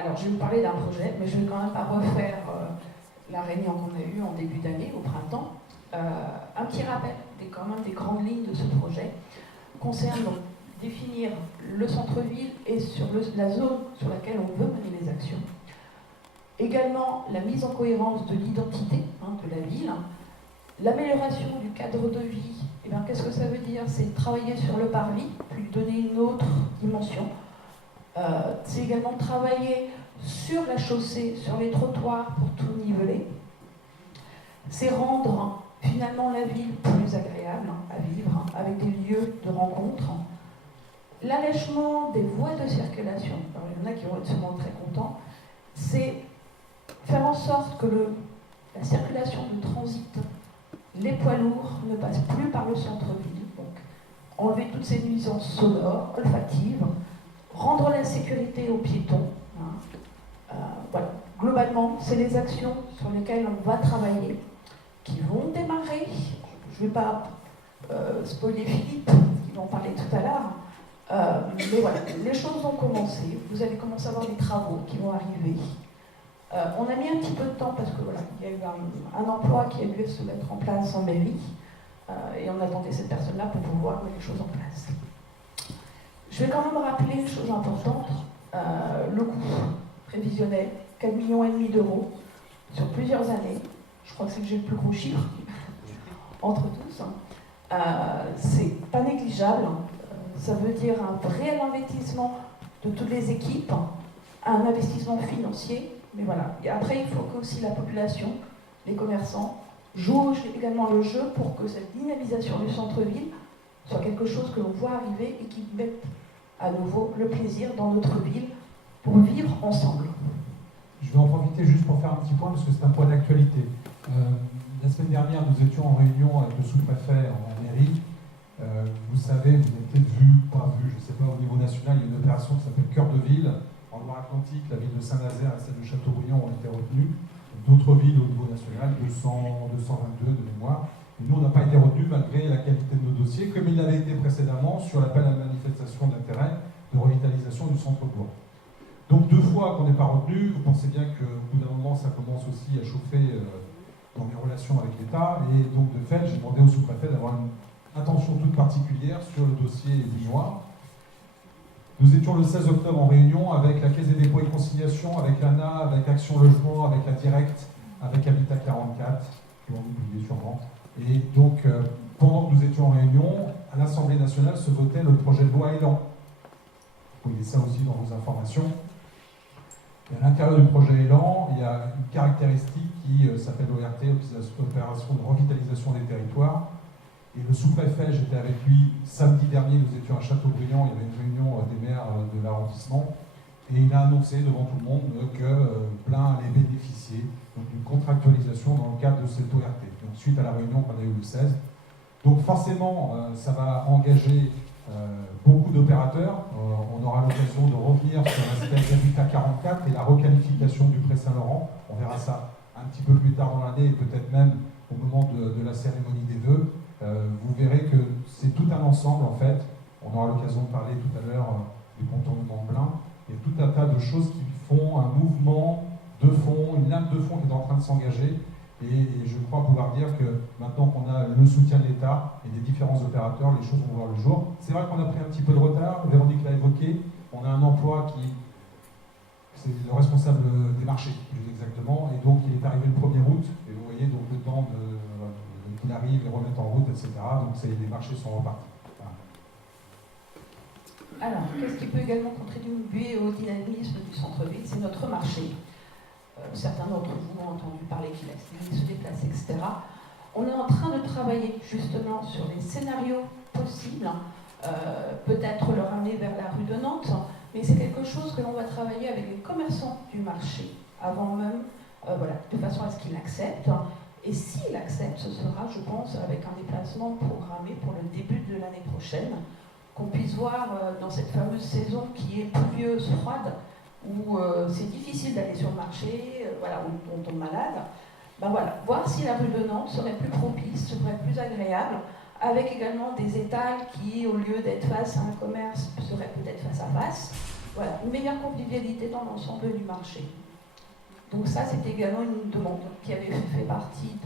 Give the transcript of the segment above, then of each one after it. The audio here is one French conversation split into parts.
Alors, je vais vous parler d'un projet, mais je ne vais quand même pas refaire la réunion qu'on a eue en début d'année, au printemps. Un petit rappel quand même des grandes lignes de ce projet concerne donc définir le centre-ville et sur la zone sur laquelle on veut mener les actions. Également, la mise en cohérence de l'identité de la ville. L'amélioration du cadre de vie, qu'est-ce que ça veut dire? C'est travailler sur le parvis, puis lui donner une autre dimension. C'est également travailler sur la chaussée, sur les trottoirs pour tout niveler. C'est rendre finalement la ville plus agréable à vivre, avec des lieux de rencontre. L'allègement des voies de circulation, alors, il y en a qui vont être sûrement très contents, c'est faire en sorte que la circulation de transit, les poids lourds ne passent plus par le centre-ville, donc enlever toutes ces nuisances sonores, olfatives, rendre la sécurité aux piétons. Voilà. Globalement, c'est les actions sur lesquelles on va travailler, qui vont démarrer. Je ne vais pas spoiler Philippe, qui va en parler tout à l'heure, mais voilà, les choses ont commencé. Vous allez commencer à avoir des travaux qui vont arriver. On a mis un petit peu de temps parce que voilà, il y a eu un emploi qui a dû se mettre en place en mairie, et on attendait cette personne-là pour pouvoir mettre les choses en place. Je vais quand même rappeler une chose importante, le coût prévisionnel, 4,5 millions d'euros sur plusieurs années. Je crois que c'est que j'ai le plus gros chiffre entre tous. C'est pas négligeable. Ça veut dire un réel investissement de toutes les équipes, un investissement financier. Mais voilà. Et après, il faut que aussi la population, les commerçants, jouent également le jeu pour que cette dynamisation du centre-ville soit quelque chose que l'on voit arriver et qui mette à nouveau le plaisir dans notre ville pour vivre ensemble. Je vais en profiter juste pour faire un petit point parce que c'est un point d'actualité. La semaine dernière, nous étions en réunion avec le sous-préfet en mairie. Vous savez, vous avez peut-être vu, pas vu, je ne sais pas, au niveau national, il y a une opération qui s'appelle Cœur de Ville. En Loire-Atlantique, la ville de Saint-Nazaire et celle de Châteaubriand ont été retenues. D'autres villes au niveau national, 222 de mémoire. Et nous, on n'a pas été retenus malgré la qualité de nos dossiers, comme il l'avait été précédemment sur l'appel à la manifestation d'intérêt de revitalisation du centre-bourg. Donc 2 fois qu'on n'est pas retenu, vous pensez bien qu'au bout d'un moment, ça commence aussi à chauffer dans mes relations avec l'État. Et donc de fait, j'ai demandé au sous-préfet d'avoir une attention toute particulière sur le dossier vignoire. Nous étions le 16 octobre en réunion avec la Caisse des dépôts et consignations, avec l'ANA, avec Action Logement, avec la Direct, avec Habitat 44, qui vont oublier sûrement. Et donc, pendant que nous étions en réunion, à l'Assemblée nationale se votait le projet de loi Élan. Vous voyez ça aussi dans vos informations. Et à l'intérieur du projet Élan, il y a une caractéristique qui s'appelle ORT, Opération de Revitalisation des Territoires. Et le sous-préfet, j'étais avec lui samedi dernier, nous étions à Châteaubriand, il y avait une réunion des maires de l'arrondissement, et il a annoncé devant tout le monde que Blain allait bénéficier d'une contractualisation dans le cadre de cette ORT, donc suite à la réunion qu'on a eue le 16. Donc forcément, ça va engager beaucoup d'opérateurs. On aura l'occasion de revenir sur l'aspect d'Habitat 44 et la requalification du Pré Saint-Laurent. On verra ça un petit peu plus tard dans l'année, et peut-être même au moment de la cérémonie des vœux. Vous verrez que c'est tout un ensemble en fait. On aura l'occasion de parler tout à l'heure du contournement de Blain. Il y a tout un tas de choses qui font un mouvement de fond, une lame de fond qui est en train de s'engager. Et je crois pouvoir dire que maintenant qu'on a le soutien de l'État et des différents opérateurs, les choses vont voir le jour. C'est vrai qu'on a pris un petit peu de retard, Véronique l'a évoqué. On a un emploi qui, c'est le responsable des marchés, plus exactement. Et donc il est arrivé le 1er août. Et vous voyez donc le temps qu'il arrive, les remettre en route, etc. Donc les marchés sont repartis. Voilà. Alors, qu'est-ce qui peut également contribuer au dynamisme du centre-ville? C'est notre marché. Certains d'entre vous ont entendu parler qu'il se déplace, etc. On est en train de travailler justement sur les scénarios possibles, peut-être le ramener vers la rue de Nantes, mais c'est quelque chose que l'on va travailler avec les commerçants du marché, avant même, de façon à ce qu'ils l'acceptent. Et s'il accepte, ce sera, je pense, avec un déplacement programmé pour le début de l'année prochaine, qu'on puisse voir dans cette fameuse saison qui est pluvieuse, froide, où c'est difficile d'aller sur le marché, où on tombe malade, voir si la rue de Nantes serait plus propice, serait plus agréable, avec également des étals qui, au lieu d'être face à un commerce, seraient peut-être face à face, Voilà, une meilleure convivialité dans l'ensemble du marché. Donc ça, c'était également une demande qui avait fait partie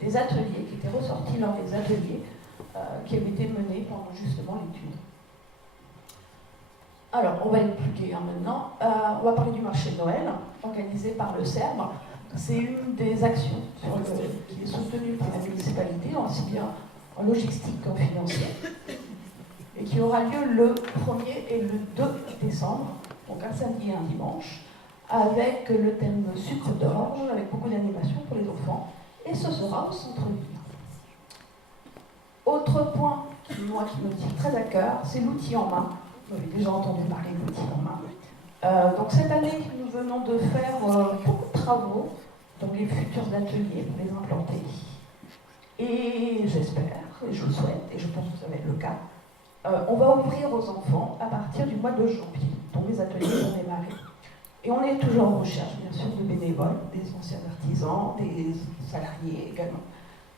des ateliers, qui était ressortie lors des ateliers qui avaient été menés pendant justement l'étude. Alors, on va être plus gai maintenant. On va parler du marché de Noël, organisé par le CERM. C'est une des actions qui est soutenue par la municipalité, aussi bien en logistique qu'en financier, et qui aura lieu le 1er et le 2 décembre, donc un samedi et un dimanche, avec le thème sucre d'orge, avec beaucoup d'animations pour les enfants, et ce sera au centre-ville. Autre point qui me tient très à cœur, c'est l'outil en main. Vous avez déjà entendu parler de l'outil en main. Donc cette année, nous venons de faire beaucoup de travaux dans les futurs ateliers pour les implanter. Et j'espère, et je le souhaite, et je pense que ça va être le cas, on va ouvrir aux enfants à partir du mois de janvier, dont les ateliers vont démarrer. Et on est toujours en recherche, bien sûr, de bénévoles, des anciens artisans, des salariés également.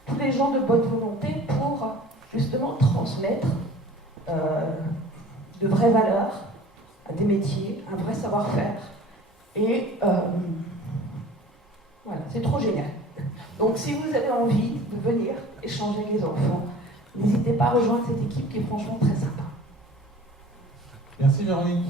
Tous les gens de bonne volonté pour justement transmettre de vraies valeurs à des métiers, un vrai savoir-faire. Et voilà, c'est trop génial. Donc si vous avez envie de venir échanger avec les enfants, n'hésitez pas à rejoindre cette équipe qui est franchement très sympa. Merci Véronique.